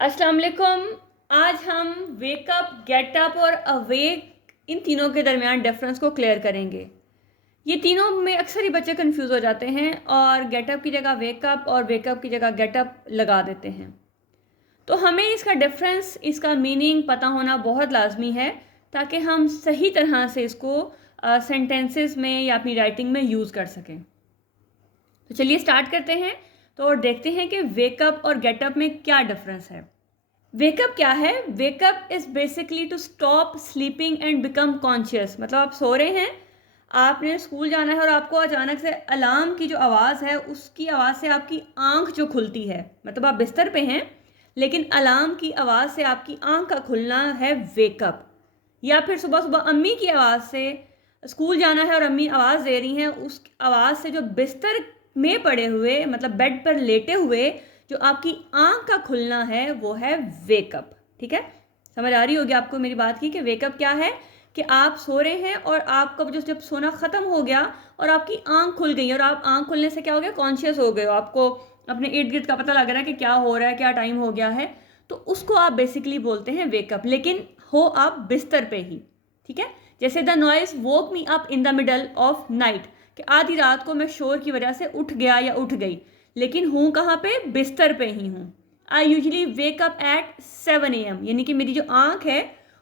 अस्सलाम वालेकुम। आज हम वेकअप, गेटअप और अवेक इन तीनों के दरमियान डिफरेंस को क्लियर करेंगे। ये तीनों में अक्सर ही बच्चे कंफ्यूज हो जाते हैं और गेटअप की जगह वेकअप और वेकअप की जगह गेटअप लगा देते हैं। तो हमें इसका डिफरेंस, इसका मीनिंग पता होना बहुत लाजमी है ताकि हम सही तरह से इसको सेंटेंसेस में या अपनी राइटिंग में यूज़ कर सकें। तो चलिए स्टार्ट करते हैं तो देखते हैं कि वेकअप और गेटअप में क्या डिफरेंस है। वेकअप क्या है? Wake up is basically to stop sleeping and become conscious. मतलब आप सो रहे हैं, आपने स्कूल जाना है और आपको अचानक से अलार्म की जो आवाज़ है उसकी आवाज़ से आपकी आंख जो खुलती है, मतलब आप बिस्तर पे हैं लेकिन अलार्म की आवाज़ से आपकी आंख का खुलना है वेकअप। या फिर सुबह सुबह अम्मी की आवाज़ से स्कूल जाना है और अम्मी आवाज़ दे रही हैं, उस आवाज़ से जो बिस्तर में पड़े हुए, मतलब बेड पर लेटे हुए जो आपकी आंख का खुलना है वो है वेकअप। ठीक है, समझ आ रही होगी आपको मेरी बात की कि वेकअप क्या है कि आप सो रहे हैं और आपका जो जब सोना ख़त्म हो गया और आपकी आंख खुल गई और आप आंख खुलने से क्या हो गया, कॉन्शियस हो गए हो, आपको अपने इर्द गिर्द का पता लग रहा है कि क्या हो रहा है, क्या टाइम हो गया है, तो उसको आप बेसिकली बोलते हैं वेकअप। लेकिन हो आप बिस्तर पे ही। ठीक है, जैसे the noise woke me up in the middle of night, कि आधी रात को मैं शोर की वजह से उठ गया या उठ गई, लेकिन हूँ कहाँ पे? बिस्तर पे ही हूँ। I usually wake up at 7 AM, यानी कि मेरी जो आंख है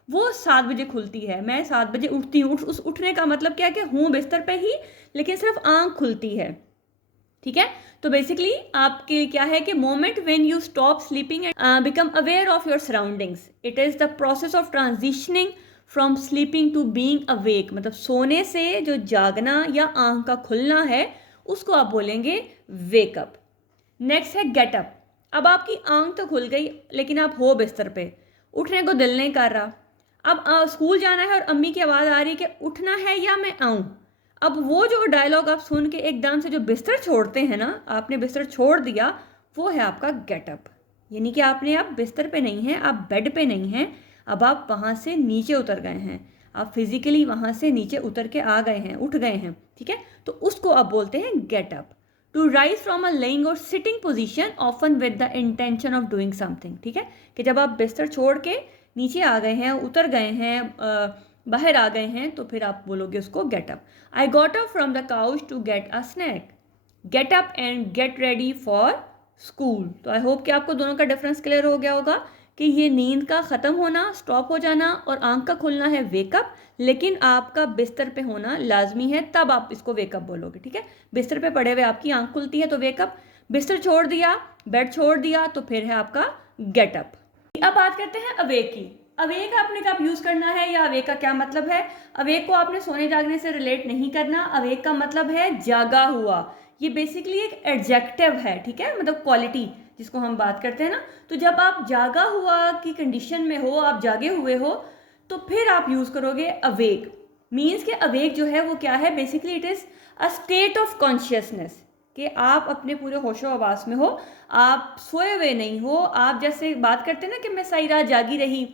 वो 7 बजे खुलती है, मैं 7 बजे उठती हूँ। उस उठने का मतलब क्या है कि हूँ बिस्तर पे ही लेकिन सिर्फ आंख खुलती है। ठीक है, तो बेसिकली आपके क्या है कि moment when you stop sleeping and become aware of your surroundings, it is the process of transitioning from sleeping to being awake. मतलब सोने से जो जागना या आंख का खुलना है उसको आप बोलेंगे वेकअप। नेक्स्ट है गेटअप। अब आपकी आंख तो खुल गई लेकिन आप हो बिस्तर पे, उठने को दिल नहीं कर रहा। अब स्कूल जाना है और अम्मी की आवाज़ आ रही है कि उठना है या मैं आऊँ। अब वो जो डायलॉग आप सुन के एकदम से जो बिस्तर छोड़ते हैं ना, आपने बिस्तर छोड़ दिया, वो है आपका गेटअप। यानी कि आप बिस्तर पे नहीं हैं, आप बेड पे नहीं हैं, अब आप वहाँ से नीचे उतर गए हैं, आप फिजिकली वहाँ से नीचे उतर के आ गए हैं, उठ गए हैं। ठीक है, तो उसको आप बोलते हैं get up. To rise from a lying or sitting position often with the intention of doing something. ठीक है, कि जब आप बिस्तर छोड़ के नीचे आ गए हैं, उतर गए हैं, बाहर आ गए हैं, तो फिर आप बोलोगे उसको get up. I got up from the couch to get a snack. Get up and get ready for school. तो आई होप कि आपको दोनों का डिफरेंस क्लियर हो गया होगा कि ये नींद का ख़त्म होना, स्टॉप हो जाना, और आंख का खुलना है वेकअप, लेकिन आपका बिस्तर पे होना लाजमी है, तब आप इसको वेकअप बोलोगे। ठीक है, बिस्तर पे पड़े हुए आपकी आंख खुलती है तो वेकअप, बिस्तर छोड़ दिया, बेड छोड़ दिया, तो फिर है आपका गेटअप। अब बात करते हैं अवेक की। अवेक आपने कब यूज करना है या अवेक का क्या मतलब है? अवेक को आपने सोने जागने से रिलेट नहीं करना। अवेक का मतलब है जागा हुआ। ये बेसिकली एक एडजेक्टिव है, ठीक है, मतलब क्वालिटी जिसको हम बात करते हैं ना। तो जब आप जागा हुआ की कंडीशन में हो, आप जागे हुए हो, तो फिर आप यूज करोगे अवेक। मीन्स के अवेक जो है वो क्या है? Basically it is a state of consciousness, कि आप अपने पूरे होशो हवास में हो, आप सोए हुए नहीं हो। आप जैसे बात करते हैं ना कि मैं सारी रात जागी रही,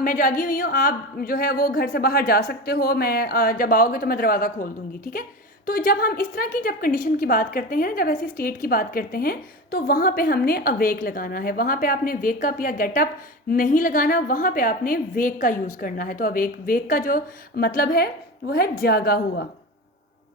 मैं जागी हुई हूँ, आप जो है वो घर से बाहर जा सकते हो, मैं जब आओगे तो मैं दरवाज़ा खोल दूंगी। ठीक है, तो जब हम इस तरह की जब कंडीशन की बात करते हैं, जब ऐसी स्टेट की बात करते हैं, तो वहाँ पे हमने अवेक लगाना है। वहाँ पे आपने वेकअप या गेटअप नहीं लगाना, वहाँ पे आपने वेक का यूज़ करना है। तो अवेक, वेक का जो मतलब है वो है जागा हुआ।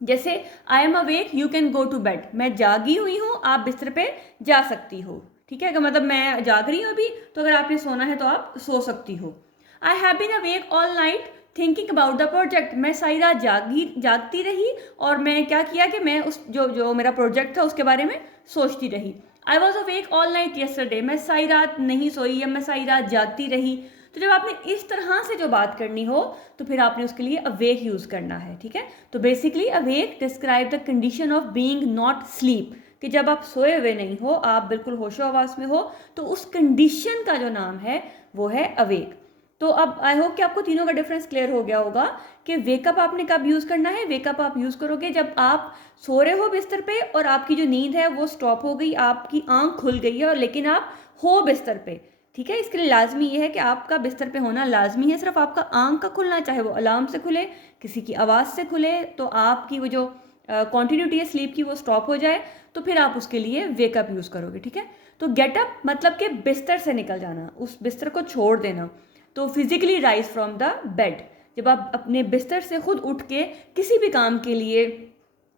जैसे I am awake you can go to bed, मैं जागी हुई हूँ, आप बिस्तर पे जा सकती हो। ठीक है, अगर मतलब मैं जाग रही हूँ अभी, तो अगर आपने सोना है तो आप सो सकती हो। I have been awake all night thinking about the project, मैं सारी रात जागती रही और मैं क्या किया कि मैं उस जो मेरा प्रोजेक्ट था उसके बारे में सोचती रही। I was awake all night yesterday, मैं सारी रात नहीं सोई या मैं सारी रात जागती रही। तो जब आपने इस तरह से जो बात करनी हो तो फिर आपने उसके लिए अवेक यूज करना है। ठीक है, तो basically awake describe the condition of being not sleep, कि जब आप सोए हुए नहीं हो, आप बिल्कुल होशो हवास में हो, तो उस कंडीशन का जो नाम है वो है अवेक। तो अब आई होप कि आपको तीनों का डिफरेंस क्लियर हो गया होगा कि वेकअप आपने कब यूज करना है। वेकअप आप यूज करोगे जब आप सो रहे हो बिस्तर पे और आपकी जो नींद है वो स्टॉप हो गई, आपकी आंख खुल गई है, और लेकिन आप हो बिस्तर पे। ठीक है, इसके लिए लाजमी ये है कि आपका बिस्तर पे होना लाजमी है। सिर्फ आपका आंख का खुलना, चाहे वो अलार्म से खुले, किसी की आवाज़ से खुले, तो आपकी वो जो कॉन्टिन्यूटी है स्लीप की वो स्टॉप हो जाए, तो फिर आप उसके लिए वेकअप यूज़ करोगे। ठीक है, तो गेट अप मतलब कि बिस्तर से निकल जाना, उस बिस्तर को छोड़ देना। तो physically rise from the bed, जब आप अपने बिस्तर से खुद उठ के किसी भी काम के लिए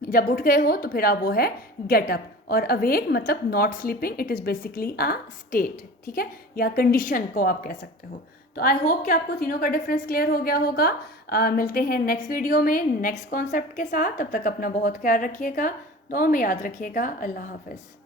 जब उठ गए हो तो फिर आप वो है गेट अप। और अवेक मतलब not sleeping, it is basically a state, ठीक है, या कंडीशन को आप कह सकते हो। तो आई होप कि आपको तीनों का डिफरेंस क्लियर हो गया होगा। मिलते हैं नेक्स्ट वीडियो में नेक्स्ट कॉन्सेप्ट के साथ। तब तक अपना बहुत ख्याल रखिएगा, दुआ में याद रखिएगा। अल्लाह हाफिज़।